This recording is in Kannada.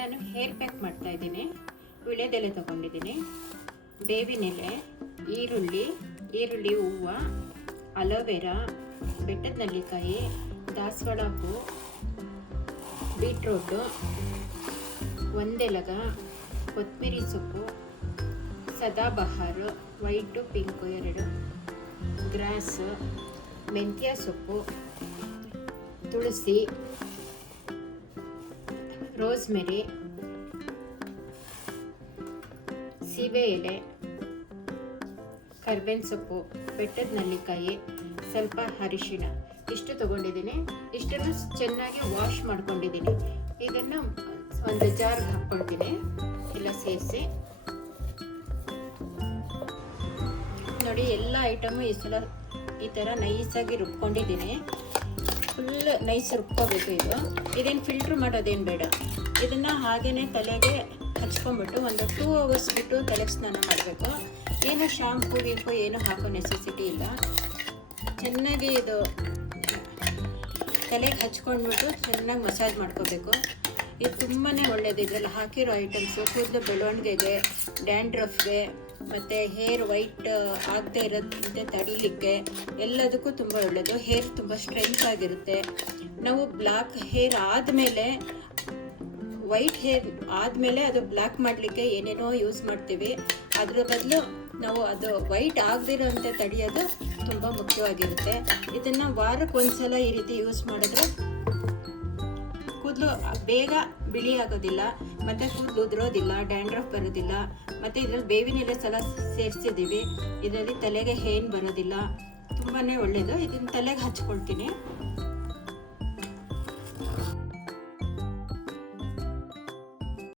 ನಾನು ಹೇರ್ ಪ್ಯಾಕ್ ಮಾಡ್ತಾ ಇದ್ದೀನಿ. ವಿಳ್ಯದೆಲೆ ತೊಗೊಂಡಿದ್ದೀನಿ, ಬೇವಿನ ಎಲೆ, ಈರುಳ್ಳಿ ಹೂವು, ಅಲೋವೆರಾ, ಬೆಟ್ಟದ ನೆಲ್ಲಿಕಾಯಿ, ದಾಸವಾಳ ಹೂ, ಬೀಟ್ರೋಟು, ಒಂದೆಲಗ, ಕೊತ್ತಂಬರಿ ಸೊಪ್ಪು, ಸದಾಬಹಾರು ವೈಟು ಪಿಂಕು 2, ಗ್ರಾಸು, ಮೆಂತ್ಯ ಸೊಪ್ಪು, ತುಳಸಿ, ರೋಸ್ಮೆರಿ, ಸೀಬೆ ಎಲೆ, ಕರ್ಬೇವಿನ ಸೊಪ್ಪು, ಬೆಟ್ಟದ ನೆಲ್ಲಿಕಾಯಿ, ಸ್ವಲ್ಪ ಅರಿಶಿಣ ಇಷ್ಟು ತೊಗೊಂಡಿದ್ದೀನಿ. ಇಷ್ಟನ್ನು ಚೆನ್ನಾಗಿ ವಾಶ್ ಮಾಡ್ಕೊಂಡಿದ್ದೀನಿ. ಇದನ್ನು ಒಂದು ಜಾರ್ಗೆ ಹಾಕ್ಕೊಳ್ತೀನಿ ಎಲ್ಲ ಸೇರಿಸಿ. ನೋಡಿ, ಎಲ್ಲ ಐಟಮು ಈ ಸಲ ಈ ಥರ ನೈಸಾಗಿ ರುಬ್ಕೊಂಡಿದ್ದೀನಿ. Full nice ರುಬ್ಕೋಬೇಕು. ಇದೇನು ಫಿಲ್ಟ್ರ್ ಮಾಡೋದೇನು ಬೇಡ. ಇದನ್ನು ಹಾಗೇ ತಲೆಗೆ ಹಚ್ಕೊಂಡ್ಬಿಟ್ಟು ಒಂದು 2 hours ಬಿಟ್ಟು ತಲೆಗೆ ಸ್ನಾನ ಮಾಡಬೇಕು. ಏನು ಶಾಂಪು ಗೀಪು ಏನು ಹಾಕೋ ನೆಸೆಸಿಟಿ ಇಲ್ಲ. ಚೆನ್ನಾಗಿ ಇದು ತಲೆಗೆ ಹಚ್ಕೊಂಡ್ಬಿಟ್ಟು ಚೆನ್ನಾಗಿ ಮಸಾಜ್ ಮಾಡ್ಕೋಬೇಕು. ಇದು ತುಂಬಾ ಒಳ್ಳೆಯದು. ಇದರಲ್ಲಿ ಹಾಕಿರೋ ಐಟಮ್ಸು ಕೂದಲು ಬೆಳವಣಿಗೆಗೆ, ಡ್ಯಾಂಡ್ರಫ್ಗೆ ಮತ್ತು ಹೇರ್ ವೈಟ್ ಆಗದೆ ಇರೋದಂತೆ ತಡೀಲಿಕ್ಕೆ ಎಲ್ಲದಕ್ಕೂ ತುಂಬ ಒಳ್ಳೆಯದು. ಹೇರ್ ತುಂಬ ಸ್ಟ್ರೆಂತ್ ಆಗಿರುತ್ತೆ. ನಾವು ಬ್ಲ್ಯಾಕ್ ಹೇರ್ ಆದಮೇಲೆ, ವೈಟ್ ಹೇರ್ ಆದಮೇಲೆ ಅದು ಬ್ಲ್ಯಾಕ್ ಮಾಡಲಿಕ್ಕೆ ಏನೇನೋ ಯೂಸ್ ಮಾಡ್ತೀವಿ. ಅದರ ಬದಲು ನಾವು ಅದು ವೈಟ್ ಆಗದಿರೋಂತೆ ತಡೆಯೋದು ತುಂಬ ಮುಖ್ಯವಾಗಿರುತ್ತೆ. ಇದನ್ನು ವಾರಕ್ಕೆ ಒಂದ್ಸಲ ಈ ರೀತಿ ಯೂಸ್ ಮಾಡಿದ್ರೆ ಕೂದಲು ಬೇಗ ಬಿಳಿ ಆಗೋದಿಲ್ಲ, ಮತ್ತು ಕೂದಲು ಉದುರೋದಿಲ್ಲ, ಡ್ಯಾಂಡ್ರಫ್ ಬರೋದಿಲ್ಲ. ಮತ್ತು ಇದರಲ್ಲಿ ಬೇವಿನ ಎಲೆ ಸಲ ಸೇರಿಸಿದ್ದೀವಿ. ಇದರಲ್ಲಿ ತಲೆಗೆ ಹೇನ್ ಬರೋದಿಲ್ಲ. ತುಂಬಾ ಒಳ್ಳೆಯದು. ಇದನ್ನು ತಲೆಗೆ ಹಚ್ಕೊಳ್ತೀನಿ.